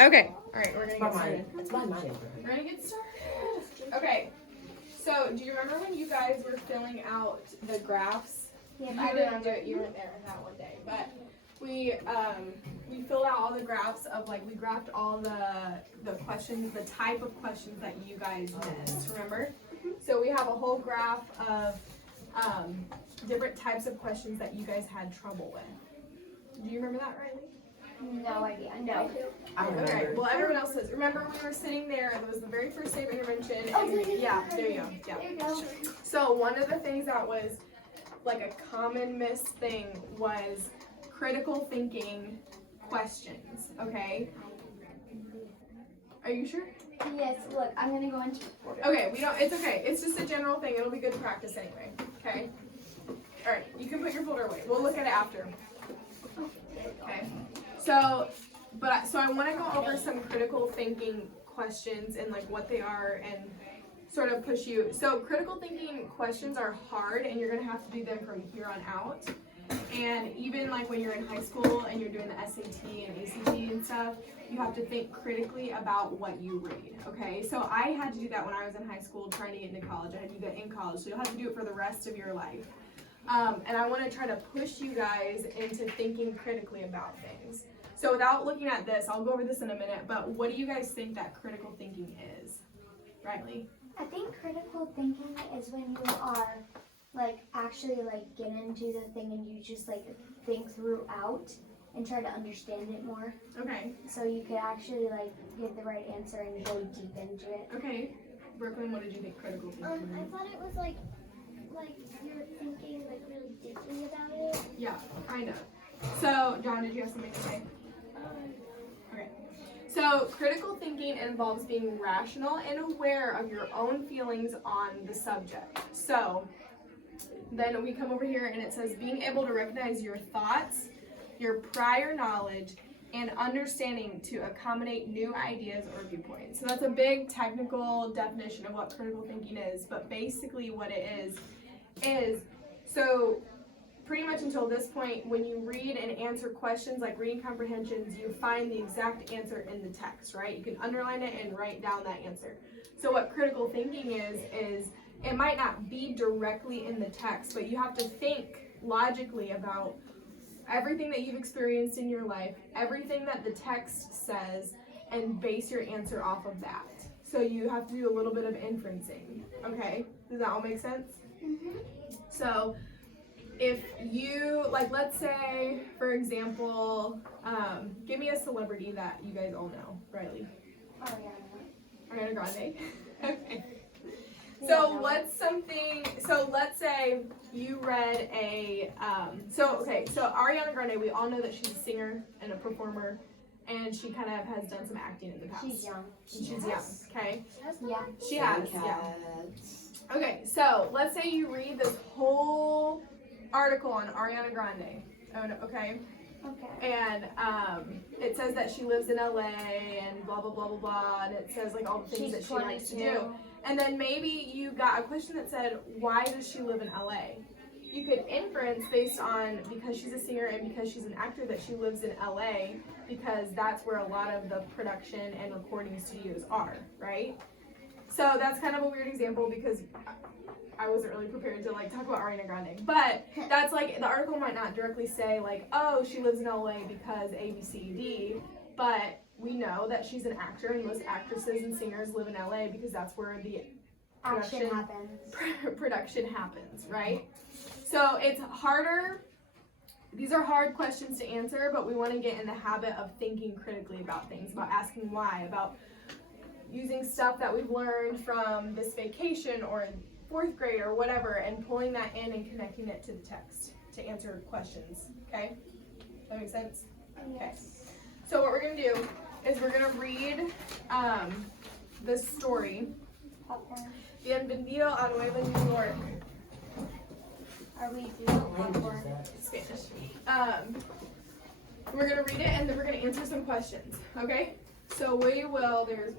Okay. All right, we're gonna get started. It's by mine. We're gonna get started. Okay. So, do you remember when you guys were filling out the graphs? Yeah, I didn't do it. You weren't there that one day, but we filled out all the graphs of like we graphed all the questions, the type of questions that you guys missed. Remember? So we have a whole graph of different types of questions that you guys had trouble with. Do you remember that, Riley? No idea. No. Okay, well everyone else says. Remember when we were sitting there, it was the very first day of intervention. Oh, And, yeah, there you go. Yeah. There you go. So one of the things that was like a common missed thing was critical thinking questions, okay? Are you sure? Yes, look, I'm gonna go into the order. Okay, it's okay. It's just a general thing. It'll be good practice anyway, okay? All right, you can put your folder away. We'll look at it after. Okay. So I want to go over some critical thinking questions and like what they are and sort of push you. So critical thinking questions are hard and you're going to have to do them from here on out. And even like when you're in high school and you're doing the SAT and ACT and stuff, you have to think critically about what you read, okay? So I had to do that when I was in high school trying to get into college. I had to do that in college, so you'll have to do it for the rest of your life. And I want to try to push you guys into thinking critically about things. So without looking at this, I'll go over this in a minute, but what do you guys think that critical thinking is? Riley? I think critical thinking is when you are like actually like get into the thing and you just like think throughout and try to understand it more. Okay. So you could actually like get the right answer and go deep into it. Okay. Brooklyn, what did you think critical thinking I was? thought it was like you're thinking like really deeply about it. Yeah, kind of. So, John, did you have something to say? Okay. So, critical thinking involves being rational and aware of your own feelings on the subject. So, then we come over here and it says being able to recognize your thoughts, your prior knowledge, and understanding to accommodate new ideas or viewpoints. So that's a big technical definition of what critical thinking is, but basically what it is so pretty much until this point, when you read and answer questions like reading comprehensions, you find the exact answer in the text, right? You can underline it and write down that answer. So what critical thinking is it might not be directly in the text, but you have to think logically about everything that you've experienced in your life, everything that the text says, and base your answer off of that. So you have to do a little bit of inferencing, okay? Does that all make sense? Mm-hmm. So if you, like let's say, for example, give me a celebrity that you guys all know, Riley. Ariana Grande. Okay. So let's say you read so Ariana Grande, we all know that she's a singer and a performer, and she kind of has done some acting in the past. She's young. She's young, okay? Yeah. She has, yeah. Okay, so let's say you read this whole article on Ariana Grande, okay? Okay. And it says that she lives in LA and blah, blah, blah, blah, blah, and it says like all the things that she likes to do. And then maybe you got a question that said, why does she live in LA? You could inference based on because she's a singer and because she's an actor that she lives in LA because that's where a lot of the production and recording studios are, right? So that's kind of a weird example because I wasn't really prepared to like talk about Ariana Grande, but that's like the article might not directly say like, oh, she lives in LA because A, B, C, D, but we know that she's an actor and most actresses and singers live in LA because that's where the production happens, right? So it's harder. These are hard questions to answer, but we want to get in the habit of thinking critically about things, about asking why, about using stuff that we've learned from this vacation or in 4th grade or whatever, and pulling that in and connecting it to the text to answer questions, okay? That makes sense? Okay. So what we're going to do is we're going to read this story, Bienvenido a Nueva New York. Are we doing popcorn? Spanish. We're going to read it and then we're going to answer some questions, okay? So there's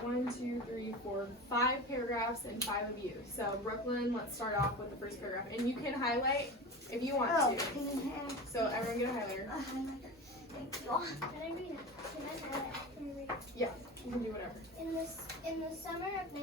5 paragraphs and 5 of you. So Brooklyn, let's start off with the first paragraph. And you can highlight if you want to. So everyone get a highlighter. Can I read it? Can I read it? Yeah. You can do whatever. In the summer of